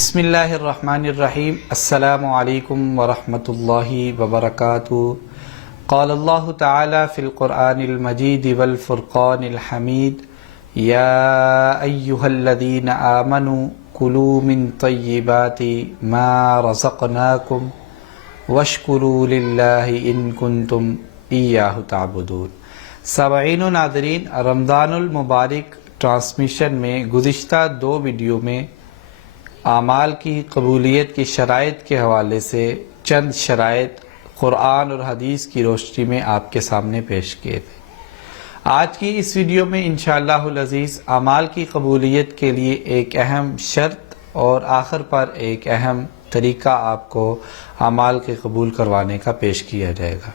بسم اللہ الرحمن الرحیم۔ السلام علیکم ورحمۃ اللہ وبرکاتہ۔ قال اللہ تعالی فی القرآن المجید والفرقان الحمید، یا ایہا الذین آمنوا کلوا من طیبات ما رزقناکم واشکروا للہ ان کنتم ایاہ تعبدون۔ سامعین و ناظرین، رمضان المبارک ٹرانسمیشن میں گزشتہ 2 ویڈیو میں اعمال کی قبولیت کی شرائط کے حوالے سے چند شرائط قرآن اور حدیث کی روشنی میں آپ کے سامنے پیش کیے تھے۔ آج کی اس ویڈیو میں انشاءاللہ العزیز اعمال کی قبولیت کے لیے ایک اہم شرط اور آخر پر ایک اہم طریقہ آپ کو اعمال کے قبول کروانے کا پیش کیا جائے گا۔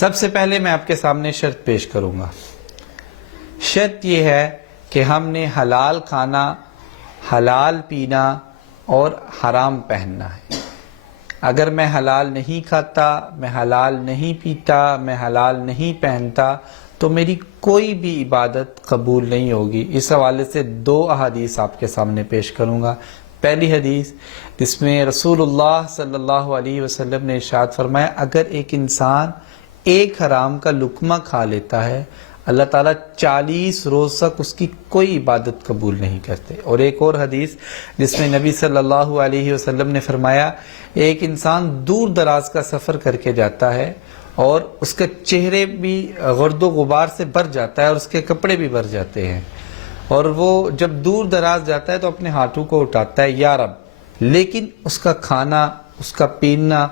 سب سے پہلے میں آپ کے سامنے شرط پیش کروں گا۔ شرط یہ ہے کہ ہم نے حلال کھانا، حلال پینا اور حرام پہننا ہے۔ اگر میں حلال نہیں کھاتا، میں حلال نہیں پیتا، میں حلال نہیں پہنتا تو میری کوئی بھی عبادت قبول نہیں ہوگی۔ اس حوالے سے 2 احادیث آپ کے سامنے پیش کروں گا۔ پہلی حدیث جس میں رسول اللہ صلی اللہ علیہ وسلم نے ارشاد فرمایا، اگر ایک انسان ایک حرام کا لقمہ کھا لیتا ہے، اللہ تعالیٰ 40 روز تک اس کی کوئی عبادت قبول نہیں کرتے۔ اور ایک اور حدیث جس میں نبی صلی اللہ علیہ وسلم نے فرمایا، ایک انسان دور دراز کا سفر کر کے جاتا ہے اور اس کا چہرے بھی غرد و غبار سے بھر جاتا ہے اور اس کے کپڑے بھی بھر جاتے ہیں، اور وہ جب دور دراز جاتا ہے تو اپنے ہاتھوں کو اٹھاتا ہے، یا رب، لیکن اس کا کھانا، اس کا پینا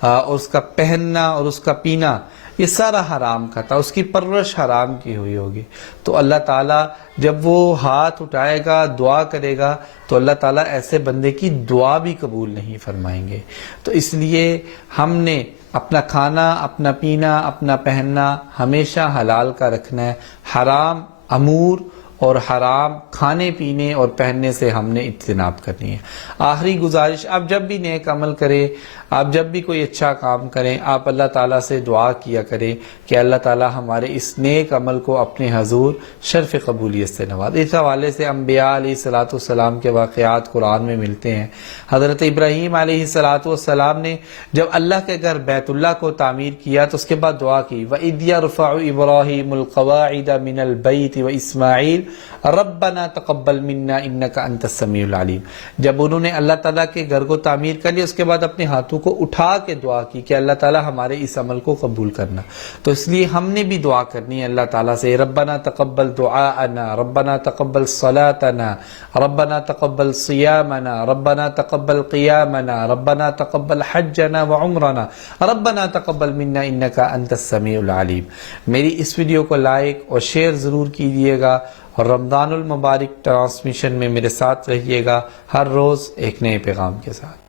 اور اس کا پہننا اور اس کا پینا یہ سارا حرام کا تھا، اس کی پرورش حرام کی ہوئی ہوگی۔ تو اللہ تعالیٰ جب وہ ہاتھ اٹھائے گا، دعا کرے گا، تو اللہ تعالیٰ ایسے بندے کی دعا بھی قبول نہیں فرمائیں گے۔ تو اس لیے ہم نے اپنا کھانا، اپنا پینا، اپنا پہننا ہمیشہ حلال کا رکھنا ہے۔ حرام امور اور حرام کھانے پینے اور پہننے سے ہم نے اجتناب کرنی ہے۔ آخری گزارش، آپ جب بھی نیک عمل کریں، آپ جب بھی کوئی اچھا کام کریں، آپ اللہ تعالیٰ سے دعا کیا کریں کہ اللہ تعالیٰ ہمارے اس نیک عمل کو اپنے حضور شرف قبولیت سے نواز۔ اس حوالے سے انبیاء علیہ السلام کے واقعات قرآن میں ملتے ہیں۔ حضرت ابراہیم علیہ السلام نے جب اللہ کے گھر بیت اللہ کو تعمیر کیا تو اس کے بعد دعا کی، وَإِذْ يَرْفَعُ إِبْرَاهِيمُ الْقَوَاعِدَ مِنَ الْبَيْتِ وَإِسْمَاعِيلُ رَبَّنَا تَقَبَّلْ مِنَّا إِنَّكَ أَنْتَ السَّمِيعُ الْعَلِيمُ۔ جب انہوں نے اللہ تعالیٰ کے گھر کو تعمیر کر لیا، اس کے بعد اپنے ہاتھوں کو اٹھا کے دعا کی کہ اللہ تعالیٰ ہمارے اس عمل کو قبول کرنا۔ تو اس لیے ہم نے بھی دعا کرنی ہے اللہ تعالیٰ سے، ربنا تقبل دعاءنا، ربنا تقبل صلاتنا، ربنا تقبل صیامنا، ربنا تقبل قیامنا، ربنا تقبل حجنا وعمرنا، ربنا تقبل منا انک انت السمیع العلیم۔ میری اس ویڈیو کو لائک اور شیئر ضرور کیجیے گا، اور رمضان المبارک ٹرانسمیشن میں میرے ساتھ رہیے گا، ہر روز ایک نئے پیغام کے ساتھ۔